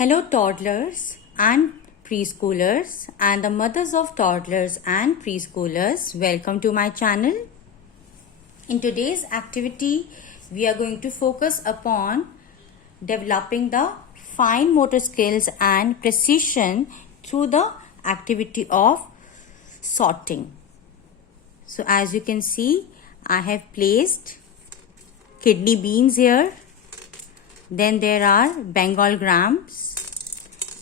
Hello, toddlers and preschoolers and the mothers of toddlers and preschoolers. Welcome to my channel. In today's activity, we are going to focus upon developing the fine motor skills and precision through the activity of sorting. So as you can see, I have placed kidney beans here. Then there are Bengal grams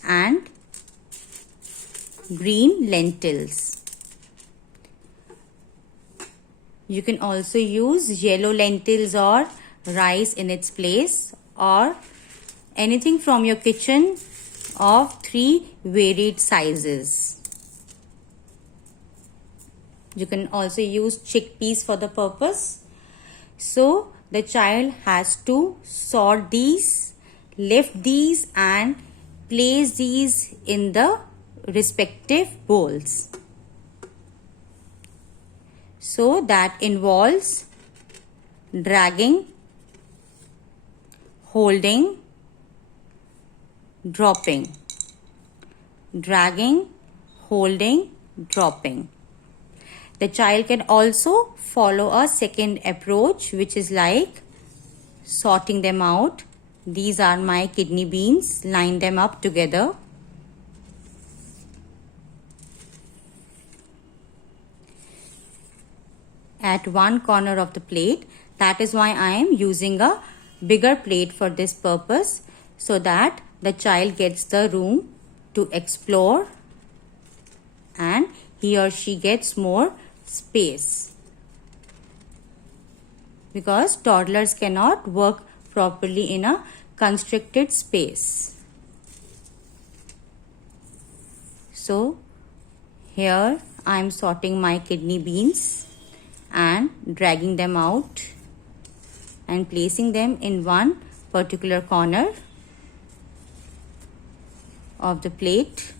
and green lentils. You can also use yellow lentils or rice in its place, or anything from your kitchen of 3 varied sizes. You can also use chickpeas for the purpose. So the child has to sort these, lift these and place these in the respective bowls. So that involves dragging, holding, dropping, dragging, holding, dropping. The child can also follow a second approach, which is like sorting them out. These are my kidney beans. Line them up together. At one corner of the plate. That is why I am using a bigger plate for this purpose, so that the child gets the room to explore and he or she gets more space, because toddlers cannot work properly in a constricted space. So here I am sorting my kidney beans and dragging them out and placing them in one particular corner of the plate.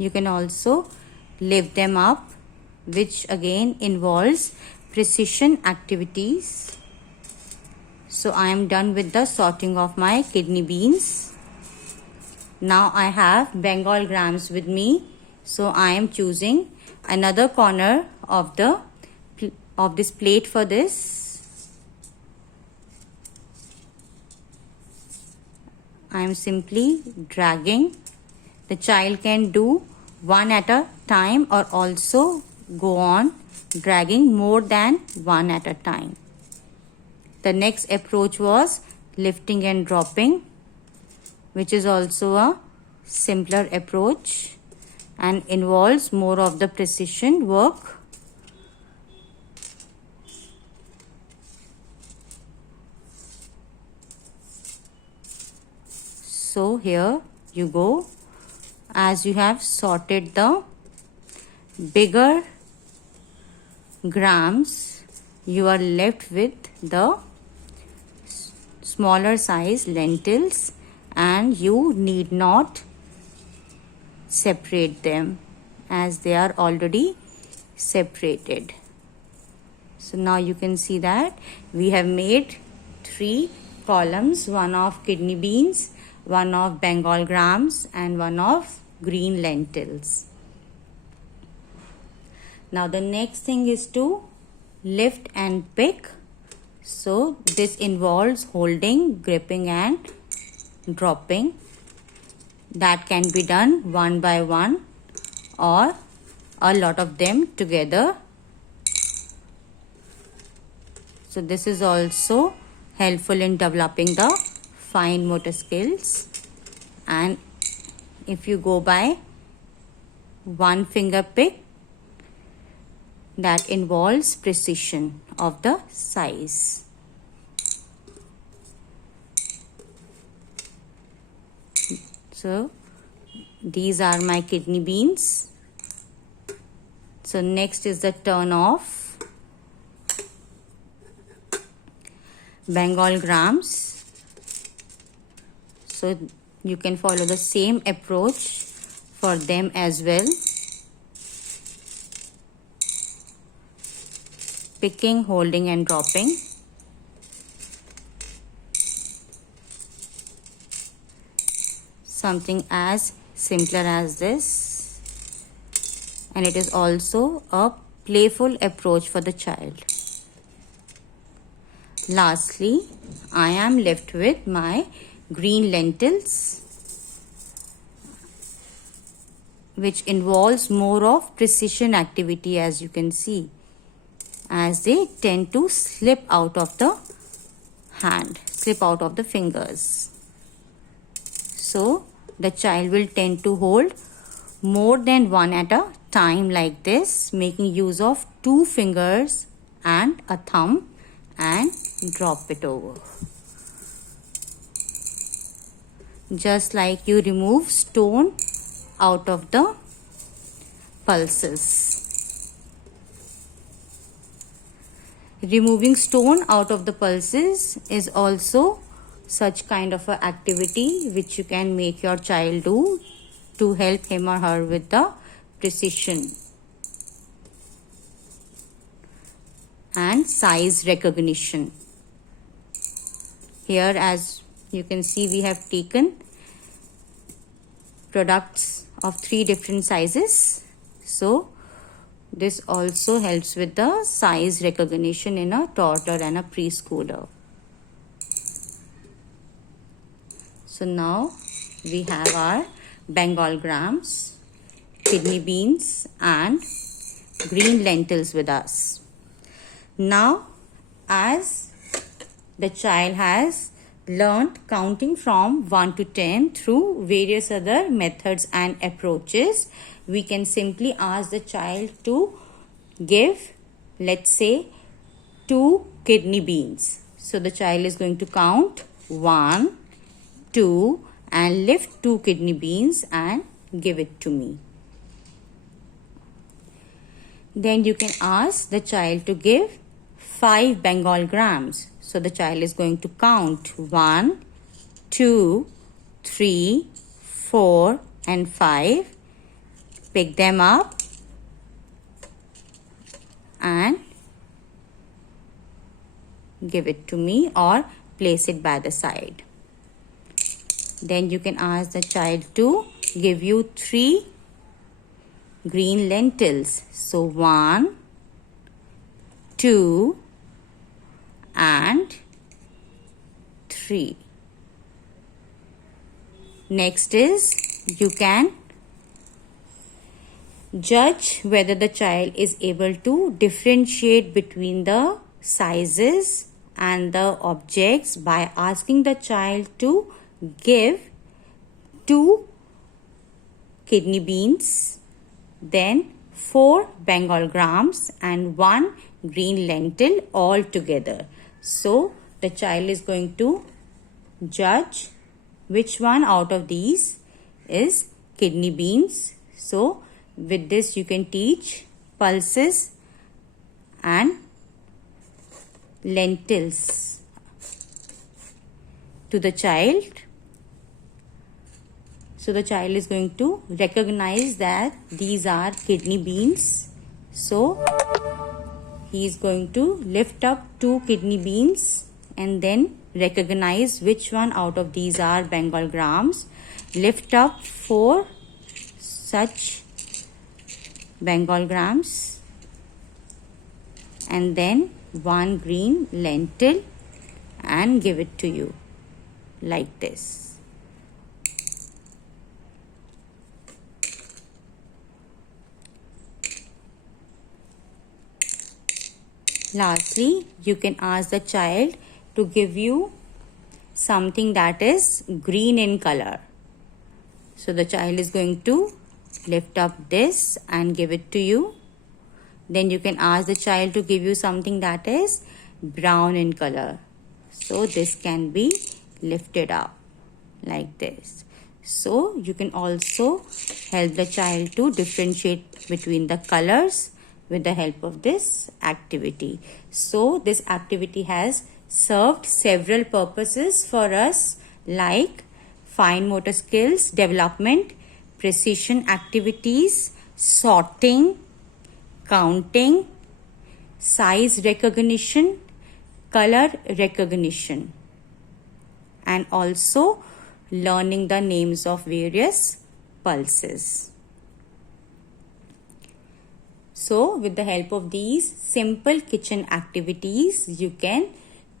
You can also lift them up, which again involves precision activities. So I am done with the sorting of my kidney beans. Now I have Bengal grams with me. So I am choosing another corner of this plate for this. I am simply dragging. The child can do one at a time or also go on dragging more than one at a time. The next approach was lifting and dropping, which is also a simpler approach and involves more of the precision work. So here you go. As you have sorted the bigger grams, you are left with the smaller size lentils, and you need not separate them as they are already separated. So now you can see that we have made 3 columns, one of kidney beans, one of Bengal grams and one of green lentils. Now the next thing is to lift and pick. So this involves holding, gripping and dropping. That can be done one by one or a lot of them together. So this is also helpful in developing the fine motor skills. And if you go by one finger pick, that involves precision of the size. So these are my kidney beans. So next is the turn of Bengal grams. So you can follow the same approach for them as well. picking, holding and dropping. Something as simpler as this, and it is also a playful approach for the child. Lastly, I am left with my green lentils, which involves more of precision activity, as you can see, as they tend to slip out of the hand, slip out of the fingers. So the child will tend to hold more than one at a time like this, making use of 2 fingers and a thumb, and drop it over. Just like you remove stone out of the pulses. Removing stone out of the pulses is also such kind of an activity which you can make your child do to help him or her with the precision and size recognition. Here, as you can see, we have taken products of 3 different sizes. So this also helps with the size recognition in a toddler and a preschooler. So now we have our Bengal grams, kidney beans and green lentils with us. Now, as the child has learned counting from 1 to 10 through various other methods and approaches, we can simply ask the child to give, let's say, 2 kidney beans. So the child is going to count 1, 2 and lift 2 kidney beans and give it to me. Then you can ask the child to give 5 Bengal grams. So the child is going to count 1, 2, 3, 4 and 5. Pick them up and give it to me or place it by the side. Then you can ask the child to give you 3 green lentils. So 1, 2 and 3. Next is, you can judge whether the child is able to differentiate between the sizes and the objects by asking the child to give 2 kidney beans, then 4 Bengal grams and 1 green lentil all together. So the child is going to judge which one out of these is kidney beans. So with this you can teach pulses and lentils to the child. So the child is going to recognize that these are kidney beans. So he is going to lift up 2 kidney beans and then recognize which one out of these are Bengal grams. Lift up 4 such Bengal grams and then 1 green lentil and give it to you like this. Lastly, you can ask the child to give you something that is green in color. So the child is going to lift up this and give it to you. Then you can ask the child to give you something that is brown in color. So this can be lifted up like this. So you can also help the child to differentiate between the colors with the help of this activity. So this activity has served several purposes for us, like fine motor skills development, precision activities, sorting, counting, size recognition, color recognition, and also learning the names of various pulses. So, with the help of these simple kitchen activities, you can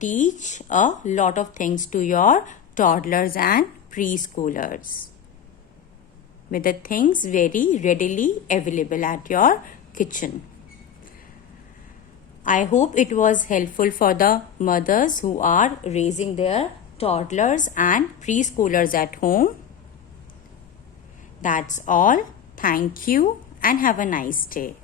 teach a lot of things to your toddlers and preschoolers with the things very readily available at your kitchen. I hope it was helpful for the mothers who are raising their toddlers and preschoolers at home. That's all. Thank you and have a nice day.